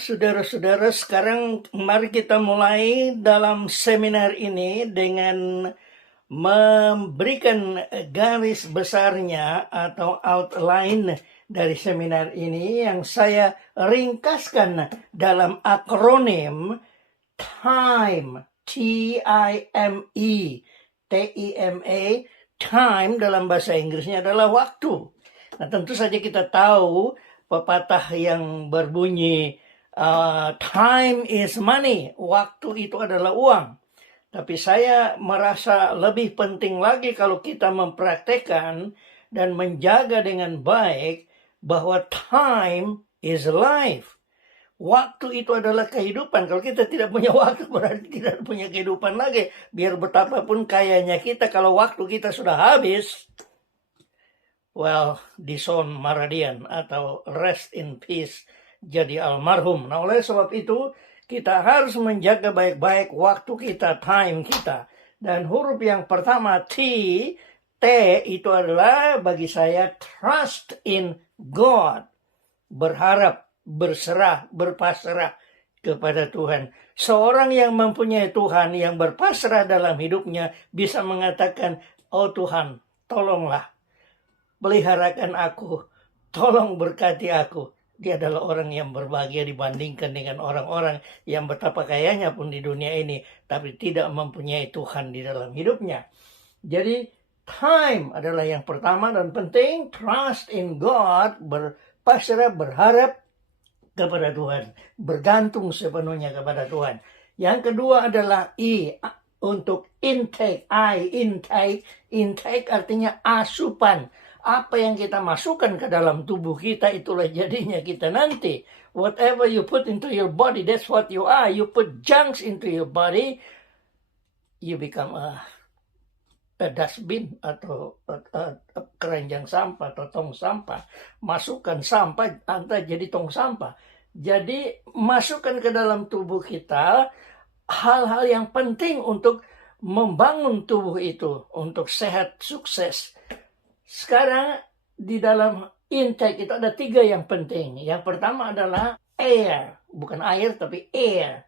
saudara-saudara, sekarang mari kita mulai dalam seminar ini dengan memberikan garis besarnya atau outline dari seminar ini yang saya ringkaskan dalam akronim TIME, T-I-M-E, T-I-M-E, time dalam bahasa Inggrisnya adalah waktu. Nah, tentu saja kita tahu pepatah yang berbunyi time is money, waktu itu adalah uang. Tapi saya merasa lebih penting lagi kalau kita mempraktekkan dan menjaga dengan baik bahwa time is life. Waktu itu adalah kehidupan. Kalau kita tidak punya waktu berarti tidak punya kehidupan lagi. Biar betapapun kayanya kita, kalau waktu kita sudah habis, well, dison maradian atau rest in peace, jadi almarhum. Nah, oleh sebab itu kita harus menjaga baik-baik waktu kita, time kita. Dan huruf yang pertama T itu adalah bagi saya trust in God, berharap, berserah, berpasrah kepada Tuhan. Seorang yang mempunyai Tuhan, yang berpasrah dalam hidupnya, bisa mengatakan, oh Tuhan, tolonglah, peliharakan aku, tolong berkati aku. Dia adalah orang yang berbahagia dibandingkan dengan orang-orang yang betapa kayanya pun di dunia ini, tapi tidak mempunyai Tuhan di dalam hidupnya. Jadi, time adalah yang pertama dan penting, trust in God, berpasrah, berharap kepada Tuhan, bergantung sepenuhnya kepada Tuhan. Yang kedua adalah I, untuk intake. Intake artinya asupan. Apa yang kita masukkan ke dalam tubuh kita, itulah jadinya kita nanti. Whatever you put into your body, that's what you are. You put junks into your body, you become a dustbin atau keranjang sampah atau tong sampah. Masukkan sampah, Anda jadi tong sampah. Jadi masukkan ke dalam tubuh kita hal-hal yang penting untuk membangun tubuh itu, untuk sehat, sukses. Sekarang di dalam intake itu ada 3 yang penting. Yang pertama adalah air, bukan air tapi air.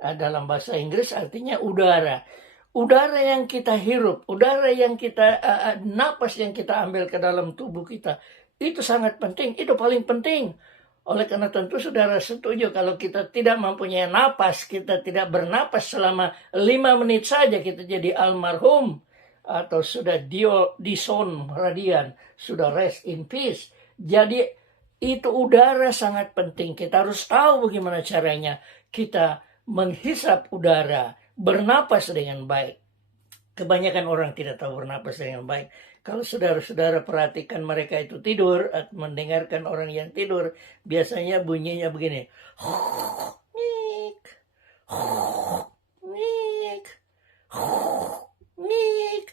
Dalam bahasa Inggris artinya udara. Udara yang kita hirup, udara yang kita napas yang kita ambil ke dalam tubuh kita, itu sangat penting, itu paling penting. Oleh karena tentu saudara setuju kalau kita tidak mempunyai napas, kita tidak bernapas selama 5 menit saja, kita jadi almarhum atau sudah dison radian, sudah rest in peace. Jadi itu udara sangat penting. Kita harus tahu bagaimana caranya kita menghisap udara, bernapas dengan baik. Kebanyakan orang tidak tahu bernapas dengan baik. Kalau saudara-saudara perhatikan mereka itu tidur atau mendengarkan orang yang tidur, biasanya bunyinya begini. Nik, nik, nik.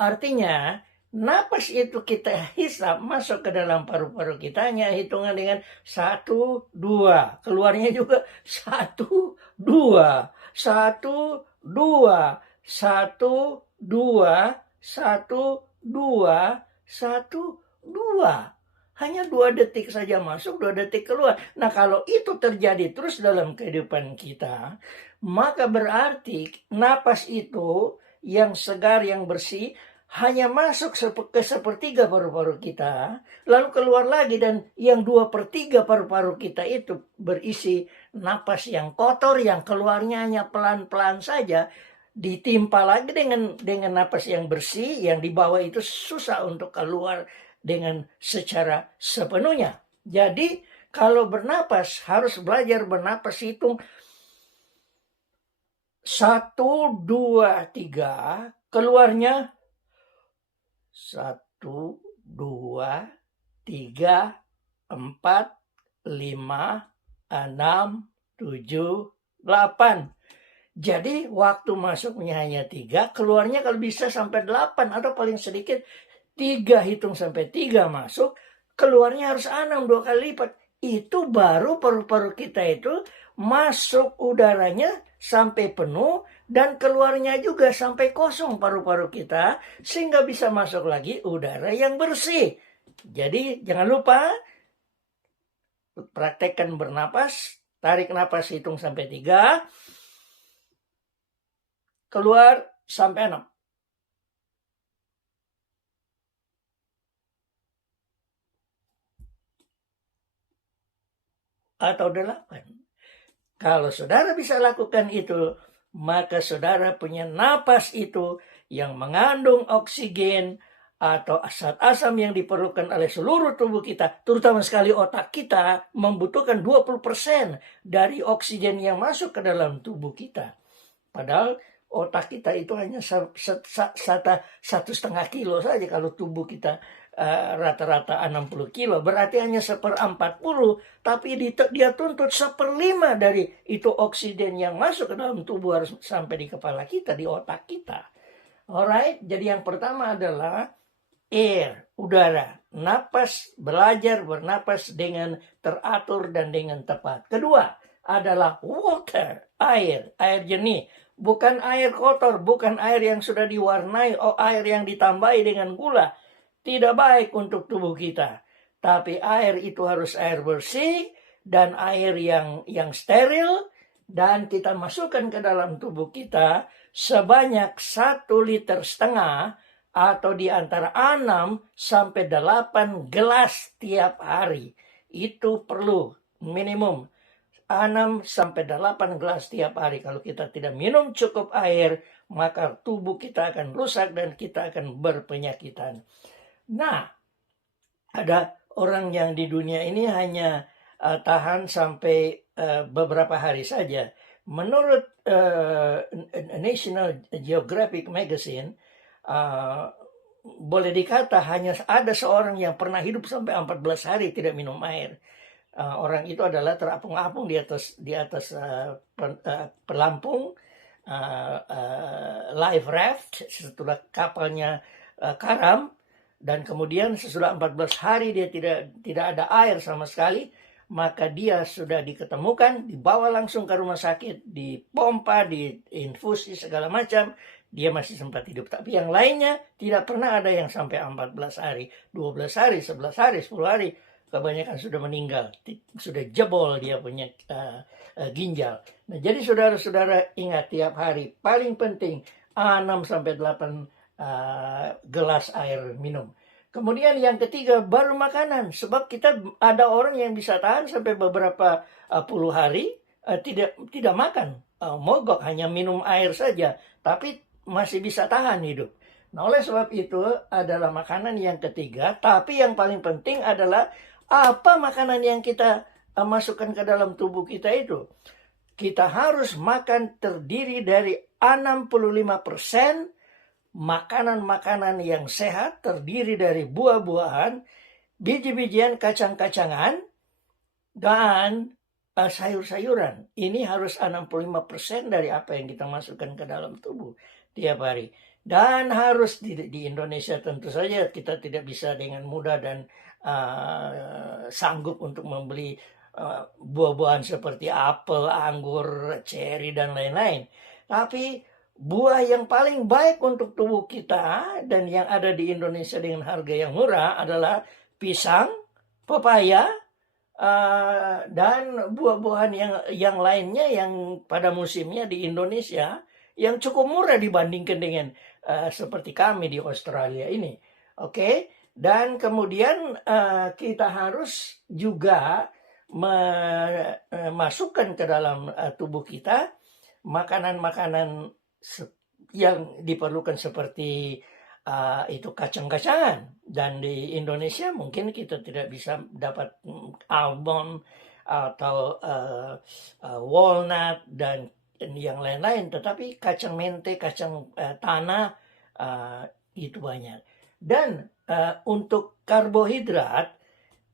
Artinya, napas itu kita hisap masuk ke dalam paru-paru kita hanya hitungan dengan 1, 2. Keluarnya juga 1, 2. 1, 2. 1, 2. 1, 2. 1, 2. Hanya 2 detik saja masuk, 2 detik keluar. Nah, kalau itu terjadi terus dalam kehidupan kita, maka berarti napas itu yang segar, yang bersih, hanya masuk ke 1/3 paru-paru kita, lalu keluar lagi, dan yang 2/3 paru-paru kita itu berisi napas yang kotor, yang keluarnya hanya pelan-pelan saja, ditimpa lagi dengan napas yang bersih, yang di bawah itu susah untuk keluar dengan secara sepenuhnya. Jadi kalau bernapas harus belajar bernapas, hitung 1, 2, 3, keluarnya 1, 2, 3, 4, 5, 6, 7, 8. Jadi waktu masuknya hanya 3, keluarnya kalau bisa sampai 8 atau paling sedikit 3, hitung sampai 3 masuk, keluarnya harus 6, 2 kali lipat. Itu baru paru-paru kita itu masuk udaranya sampai penuh dan keluarnya juga sampai kosong paru-paru kita, sehingga bisa masuk lagi udara yang bersih. Jadi jangan lupa praktekkan bernapas Tarik napas, hitung sampai 3. Keluar sampai 6. Atau 8. Kalau saudara bisa lakukan itu, maka saudara punya napas itu yang mengandung oksigen atau asam asam yang diperlukan oleh seluruh tubuh kita, terutama sekali otak kita, membutuhkan 20% dari oksigen yang masuk ke dalam tubuh kita. Padahal otak kita itu hanya 1,5 kilo saja. Kalau tubuh kita rata-rata 60 kilo, berarti hanya 1/40, tapi dia tuntut 1/5 dari itu oksigen yang masuk ke dalam tubuh harus sampai di kepala kita, di otak kita. Alright, jadi yang pertama adalah air, udara. Napas, belajar bernapas dengan teratur dan dengan tepat. Kedua adalah water, air jernih. Bukan air kotor, bukan air yang sudah diwarnai, air yang ditambahi dengan gula. Tidak baik untuk tubuh kita. Tapi air itu harus air bersih dan air yang steril, dan kita masukkan ke dalam tubuh kita sebanyak 1,5 liter atau di antara 6 sampai 8 gelas tiap hari. Itu perlu minimum 6 sampai 8 gelas tiap hari. Kalau kita tidak minum cukup air, maka tubuh kita akan rusak dan kita akan berpenyakitan. Nah, ada orang yang di dunia ini hanya tahan sampai beberapa hari saja. Menurut National Geographic Magazine, boleh dikata hanya ada seorang yang pernah hidup sampai 14 hari tidak minum air. Orang itu adalah terapung-apung di atas pelampung, life raft, setelah kapalnya karam, dan kemudian sesudah 14 hari dia tidak ada air sama sekali, maka dia sudah diketemukan, dibawa langsung ke rumah sakit, dipompa, diinfusi segala macam, dia masih sempat hidup. Tapi yang lainnya tidak pernah ada yang sampai 14 hari, 12 hari, 11 hari, 10 hari. Kebanyakan sudah meninggal, sudah jebol dia punya ginjal. Nah, jadi saudara-saudara ingat, tiap hari paling penting 6 sampai 8 gelas air minum. Kemudian yang ketiga baru makanan, sebab kita ada orang yang bisa tahan sampai beberapa puluh hari tidak makan, mogok, hanya minum air saja, tapi masih bisa tahan hidup. Nah, oleh sebab itu adalah makanan yang ketiga. Tapi yang paling penting adalah apa makanan yang kita masukkan ke dalam tubuh kita itu. Kita harus makan terdiri dari 65% makanan-makanan yang sehat, terdiri dari buah-buahan, biji-bijian, kacang-kacangan, dan sayur-sayuran. Ini harus 65% dari apa yang kita masukkan ke dalam tubuh tiap hari. Dan harus di Indonesia tentu saja kita tidak bisa dengan mudah dan sanggup untuk membeli buah-buahan seperti apel, anggur, ceri, dan lain-lain. Tapi buah yang paling baik untuk tubuh kita dan yang ada di Indonesia dengan harga yang murah adalah pisang, pepaya, dan buah-buahan yang lainnya yang pada musimnya di Indonesia yang cukup murah dibandingkan dengan seperti kami di Australia ini. Oke? Dan kemudian kita harus juga memasukkan ke dalam tubuh kita makanan-makanan yang diperlukan seperti itu kacang-kacangan. Dan di Indonesia mungkin kita tidak bisa dapat almond atau walnut dan yang lain-lain, tetapi kacang mente, kacang tanah itu banyak. Dan untuk karbohidrat,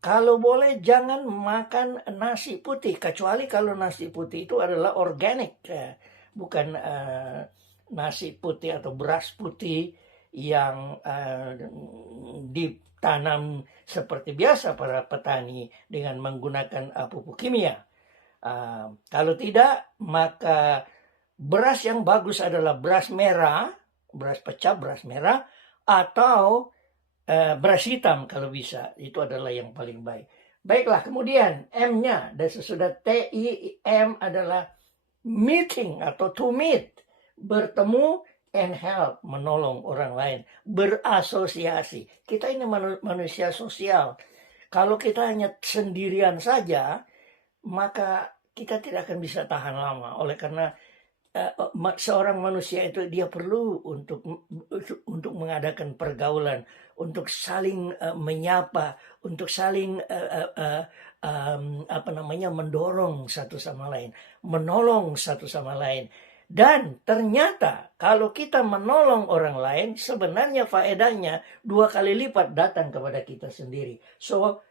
kalau boleh jangan makan nasi putih, kecuali kalau nasi putih itu adalah organik, bukan nasi putih atau beras putih yang ditanam seperti biasa para petani dengan menggunakan pupuk kimia. Kalau tidak, maka beras yang bagus adalah beras merah, beras pecah, beras merah, atau beras hitam kalau bisa. Itu adalah yang paling baik. Baiklah, kemudian M-nya dari sesudah TIM adalah meeting atau to meet, bertemu, and help, menolong orang lain, berasosiasi. Kita ini manusia sosial. Kalau kita hanya sendirian saja, maka kita tidak akan bisa tahan lama. Oleh karena seorang manusia itu dia perlu untuk mengadakan pergaulan, untuk saling menyapa, untuk saling mendorong satu sama lain, menolong satu sama lain. Dan ternyata kalau kita menolong orang lain, sebenarnya faedahnya 2 kali lipat datang kepada kita sendiri. So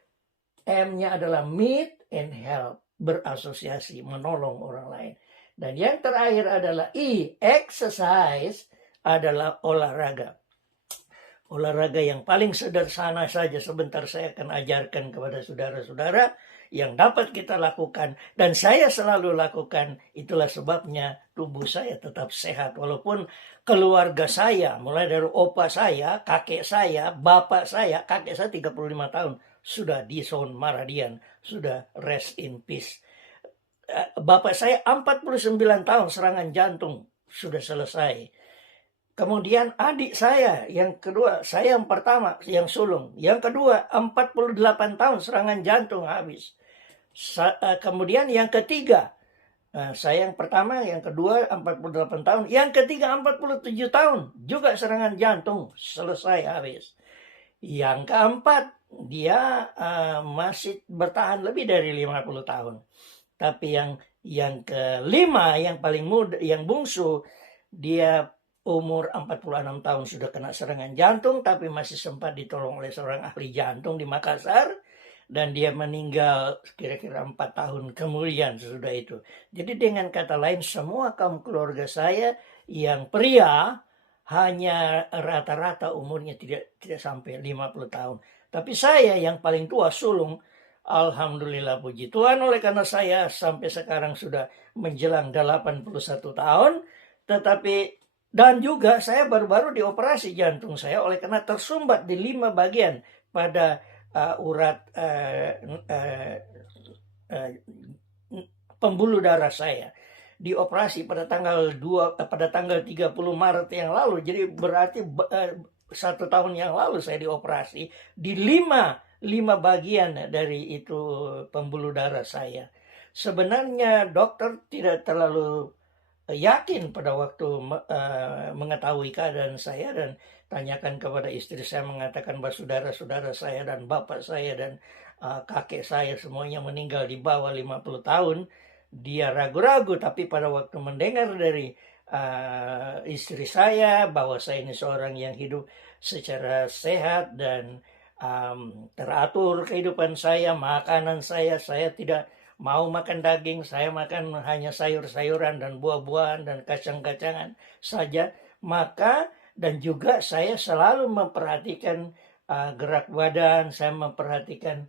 M-nya adalah meet and help, berasosiasi, menolong orang lain. Dan yang terakhir adalah I, exercise, adalah olahraga. Olahraga yang paling sederhana saja sebentar saya akan ajarkan kepada saudara-saudara yang dapat kita lakukan. Dan saya selalu lakukan, itulah sebabnya tubuh saya tetap sehat. Walaupun keluarga saya, mulai dari opa saya, kakek saya, bapak saya, kakek saya 35 tahun, sudah di Son Maradian, sudah rest in peace. Bapak saya 49 tahun serangan jantung sudah selesai. Kemudian adik saya yang kedua, saya yang pertama yang sulung, yang kedua 48 tahun serangan jantung habis. Kemudian yang ketiga, saya yang pertama, yang kedua 48 tahun, yang ketiga 47 tahun juga serangan jantung selesai habis. Yang keempat, dia masih bertahan lebih dari 50 tahun. Tapi yang kelima, yang paling muda, yang bungsu, dia umur 46 tahun sudah kena serangan jantung, tapi masih sempat ditolong oleh seorang ahli jantung di Makassar, dan dia meninggal kira-kira 4 tahun kemudian sesudah itu. Jadi dengan kata lain, semua kaum keluarga saya yang pria hanya rata-rata umurnya tidak sampai 50 tahun. Tapi saya yang paling tua, sulung, alhamdulillah puji Tuhan, oleh karena saya sampai sekarang sudah menjelang 81 tahun, tetapi dan juga saya baru-baru dioperasi jantung saya oleh karena tersumbat di 5 bagian pada urat pembuluh darah saya. Dioperasi pada tanggal 30 Maret yang lalu. Jadi berarti 1 tahun yang lalu saya dioperasi di 5 bagian dari itu pembuluh darah saya. Sebenarnya dokter tidak terlalu yakin pada waktu mengetahui keadaan saya, dan tanyakan kepada istri saya, mengatakan bahwa saudara-saudara saya dan bapak saya dan kakek saya semuanya meninggal di bawah 50 tahun. Dia ragu-ragu, tapi pada waktu mendengar dari istri saya bahwa saya ini seorang yang hidup secara sehat dan teratur kehidupan saya, makanan saya tidak mau makan daging, saya makan hanya sayur-sayuran dan buah-buahan dan kacang-kacangan saja. Maka dan juga saya selalu memperhatikan gerak badan, saya memperhatikan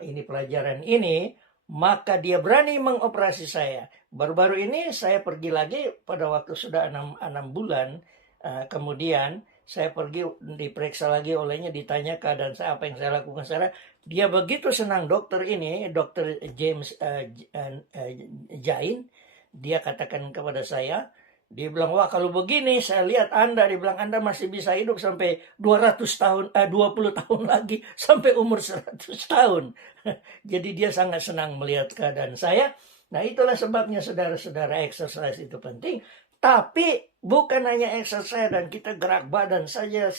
ini pelajaran ini, maka dia berani mengoperasi saya. Baru-baru ini saya pergi lagi pada waktu sudah 6 bulan, kemudian saya pergi diperiksa lagi olehnya, ditanya keadaan saya, apa yang saya lakukan sekarang. Dia begitu senang, dokter ini, dokter James Jain, dia katakan kepada saya, dia bilang, wah kalau begini saya lihat Anda, dia bilang Anda masih bisa hidup sampai 200 tahun, 20 tahun lagi, sampai umur 100 tahun. Jadi dia sangat senang melihat keadaan saya. Nah itulah sebabnya saudara-saudara, exercise itu penting. Tapi bukan hanya exercise dan kita gerak badan saja,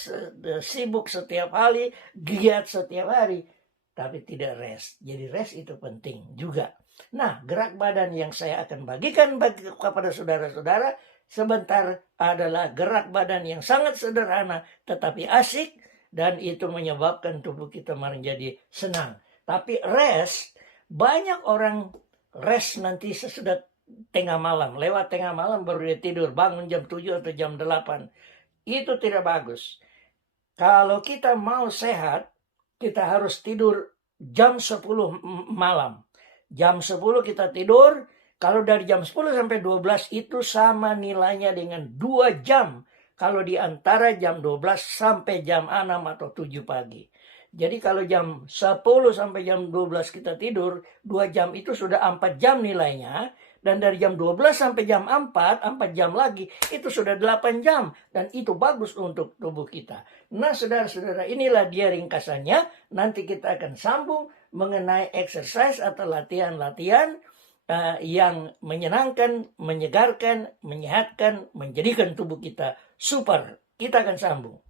sibuk setiap hari, giat setiap hari, tapi tidak rest. Jadi rest itu penting juga. Nah, gerak badan yang saya akan bagikan kepada saudara-saudara sebentar adalah gerak badan yang sangat sederhana tetapi asik, dan itu menyebabkan tubuh kita menjadi senang. Tapi rest, banyak orang rest nanti sesudah tengah malam, lewat tengah malam baru dia tidur, bangun jam 7 atau jam 8. Itu tidak bagus. Kalau kita mau sehat, kita harus tidur jam 10 malam. Jam 10 kita tidur, kalau dari jam 10 sampai 12 itu sama nilainya dengan 2 jam. Kalau di antara jam 12 sampai jam 6 atau 7 pagi. Jadi kalau jam 10 sampai jam 12 kita tidur, 2 jam itu sudah 4 jam nilainya. Dan dari jam 12 sampai jam 4 jam lagi, itu sudah 8 jam. Dan itu bagus untuk tubuh kita. Nah saudara-saudara, inilah dia ringkasannya. Nanti kita akan sambung mengenai exercise atau latihan-latihan yang menyenangkan, menyegarkan, menyehatkan, menjadikan tubuh kita super. Kita akan sambung.